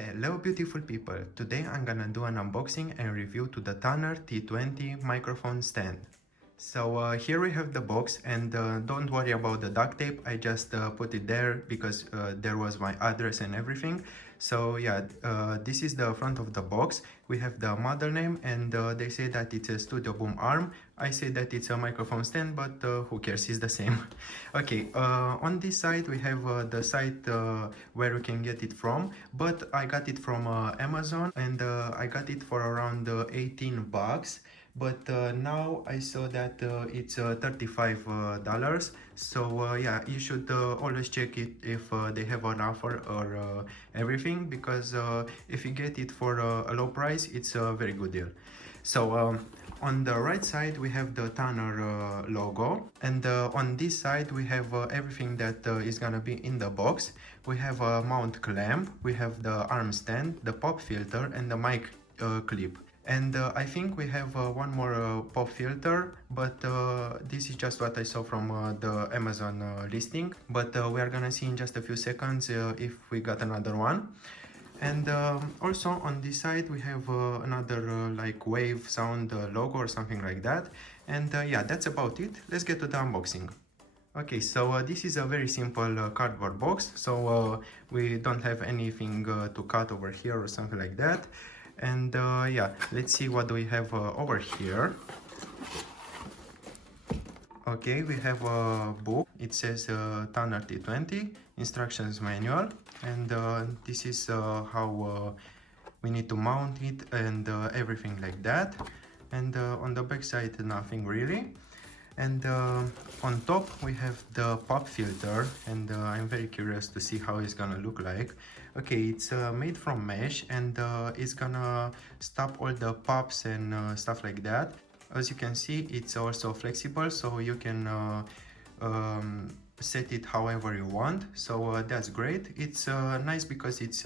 Hello beautiful people, today I'm gonna do an unboxing and review to the TONOR T20 microphone stand. So here we have the box, and don't worry about the duct tape, I just put it there because there was my address and everything. So yeah, this is the front of the box. We have the model name, and they say that it's a Studio Boom arm. I say that it's a microphone stand, but who cares, it's the same. Okay, on this side we have the site where you can get it from, but I got it from Amazon, and I got it for around 18 bucks. But now I saw that it's $35. So yeah, you should always check it if they have an offer or everything, because if you get it for a low price, it's a very good deal. So on the right side we have the TONOR logo, and on this side we have everything that is gonna be in the box. We have a mount clamp, we have the arm stand, the pop filter, and the mic clip. And I think we have one more pop filter, but this is just what I saw from the Amazon listing. But we are gonna see in just a few seconds if we got another one. And also on this side we have another like wave sound logo or something like that. And yeah, that's about it. Let's get to the unboxing. Okay, so this is a very simple cardboard box, so we don't have anything to cut over here or something like that. And yeah, let's see what do we have over here. Okay, we have a book. It says TONOR T20 instructions manual, and this is how we need to mount it and everything like that. And on the back side, nothing really. And on top we have the pop filter, and I'm very curious to see how it's gonna look like. Okay, it's made from mesh, and it's gonna stop all the pops and stuff like that. As you can see, it's also flexible, so you can set it however you want. So that's great. It's nice because it's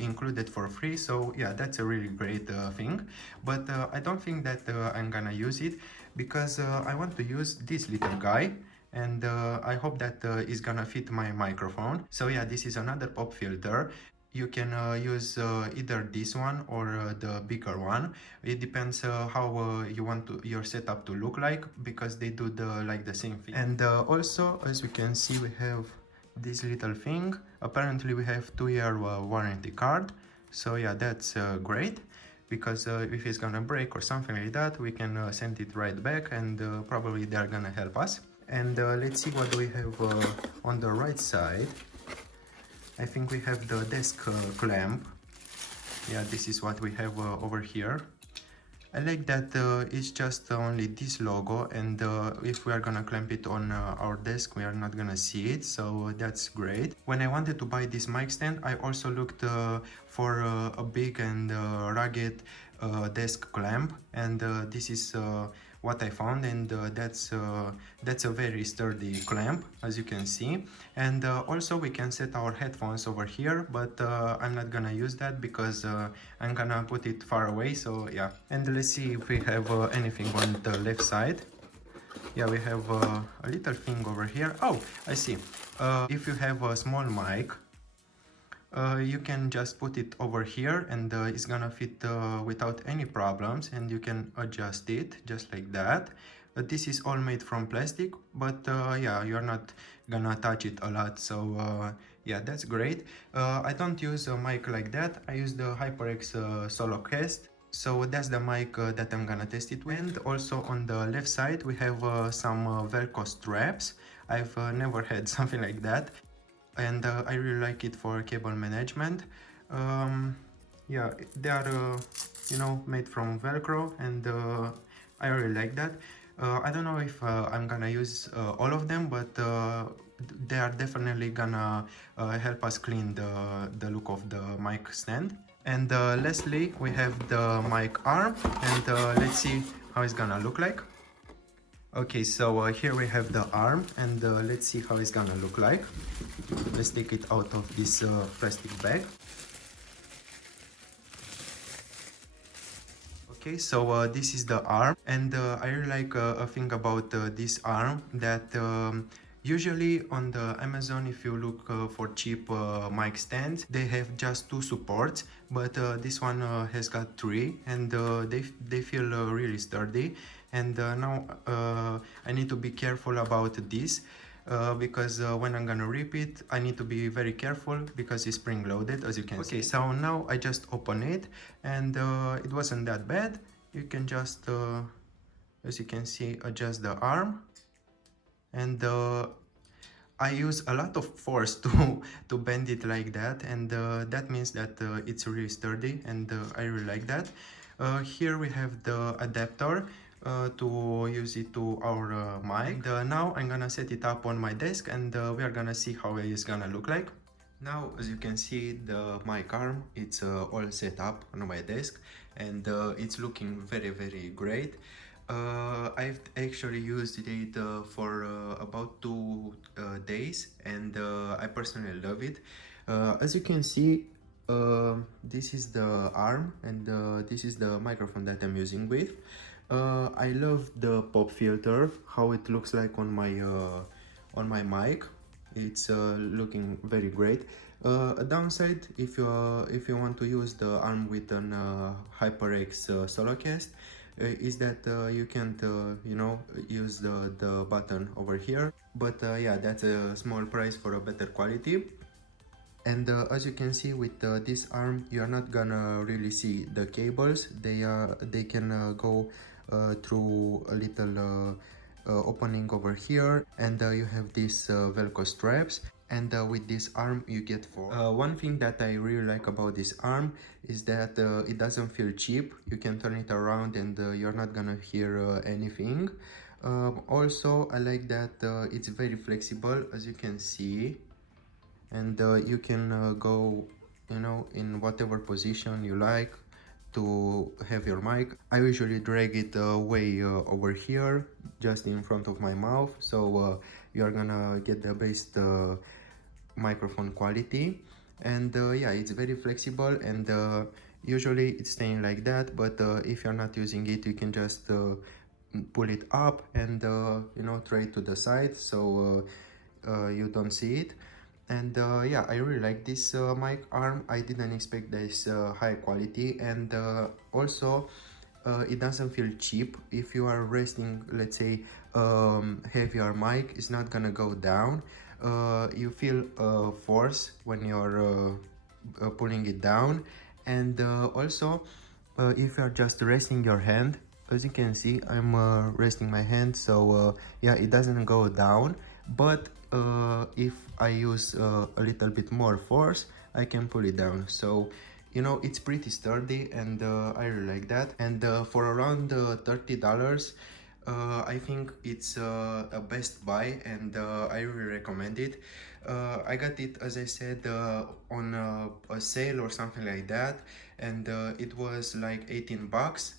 included for free, so yeah, that's a really great thing. But I don't think that I'm gonna use it, because I want to use this little guy, and I hope that is gonna fit my microphone. So yeah, this is another pop filter. You can use either this one or the bigger one. It depends how you want your setup to look like, because they do the same thing. And also, as you can see, we have this little thing. Apparently we have 2-year warranty card, so yeah, that's great, because if it's gonna break or something like that, we can send it right back, and probably they're gonna help us. And let's see what do we have on the right side. I think we have the desk clamp. Yeah, this is what we have over here. I like that it's just only this logo, and if we are gonna clamp it on our desk, we are not gonna see it, so that's great. When I wanted to buy this mic stand, I also looked for a big and rugged desk clamp, and this is what I found, and that's a very sturdy clamp, as you can see. And also we can set our headphones over here, but I'm not gonna use that because I'm gonna put it far away, so yeah. And let's see if we have anything on the left side. Yeah, we have a little thing over here. Oh, I see. If you have a small mic, you can just put it over here, and it's gonna fit without any problems, and you can adjust it just like that. This is all made from plastic, but yeah, you're not gonna touch it a lot, so yeah, that's great. I don't use a mic like that. I use the HyperX Solo Cast. So that's the mic that I'm gonna test it with. And also on the left side we have some Velcro straps. I've never had something like that, and I really like it for cable management. Yeah, they are you know, made from Velcro, and I really like that. I don't know if I'm gonna use all of them, but they are definitely gonna help us clean the look of the mic stand. And lastly, we have the mic arm, and let's see how it's gonna look like. Okay, so here we have the arm, and let's see how it's gonna look like. Let's take it out of this plastic bag. Okay, so this is the arm, and I really like a thing about this arm, that Usually on the Amazon, if you look for cheap mic stands, they have just 2 supports, but this one has got 3, and they feel really sturdy. And now I need to be careful about this because when I'm gonna rip it, I need to be very careful because it's spring loaded, as you can see. Okay, so now I just open it, and it wasn't that bad. You can just, as you can see, adjust the arm, and I use a lot of force to bend it like that, and that means that it's really sturdy, and I really like that. Here we have the adapter to use it to our mic. And now I'm gonna set it up on my desk, and we are gonna see how it's gonna look like. Now, as you can see, the mic arm, it's all set up on my desk, and it's looking very great. I've actually used it for about 2 days, and I personally love it. As you can see, this is the arm, and this is the microphone that I'm using with. I love the pop filter, how it looks like on my mic. It's looking very great. A downside, if you want to use the arm with an HyperX Solocast, is that you can't you know, use the button over here, but yeah, that's a small price for a better quality. And as you can see, with this arm, you are not gonna really see the cables. They can go through a little opening over here, and you have these Velcro straps. And with this arm you get 4. One thing that I really like about this arm is that it doesn't feel cheap. You can turn it around and you're not gonna hear anything. Also, I like that it's very flexible, as you can see, and you can go, you know, in whatever position you like to have your mic. I usually drag it way over here, just in front of my mouth, so you're gonna get the best microphone quality. And yeah, it's very flexible, and usually it's staying like that, but if you're not using it, you can just pull it up and you know, tray it to the side, so you don't see it. And yeah, I really like this mic arm. I didn't expect this high quality, and also it doesn't feel cheap. If you are resting, let's say, heavier mic, it's not gonna go down. You feel force when you're pulling it down. And also, if you're just resting your hand, as you can see, I'm resting my hand, so yeah, it doesn't go down. But if I use a little bit more force, I can pull it down. So, you know, it's pretty sturdy, and I really like that. And for around $30, I think it's a best buy, and I really recommend it. I got it, as I said, on a sale or something like that, and it was like 18 bucks.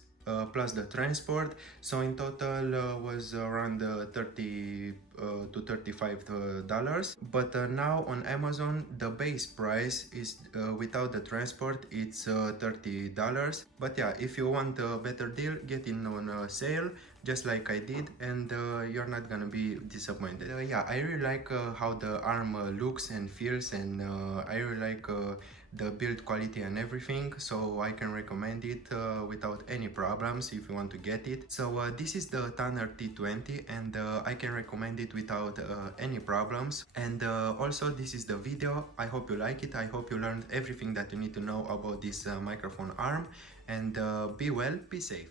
Plus the transport, so in total was around 30 to $35. But now on Amazon, the base price is without the transport, it's $30. But yeah, if you want a better deal, get in on a sale, just like I did, and you're not gonna be disappointed. Yeah, I really like how the arm looks and feels, and I really like the build quality and everything, so I can recommend it without any problems if you want to get it. So this is the TONOR T20, and I can recommend it without any problems. And also, this is the video. I hope you like it. I hope you learned everything that you need to know about this microphone arm, and be well, be safe.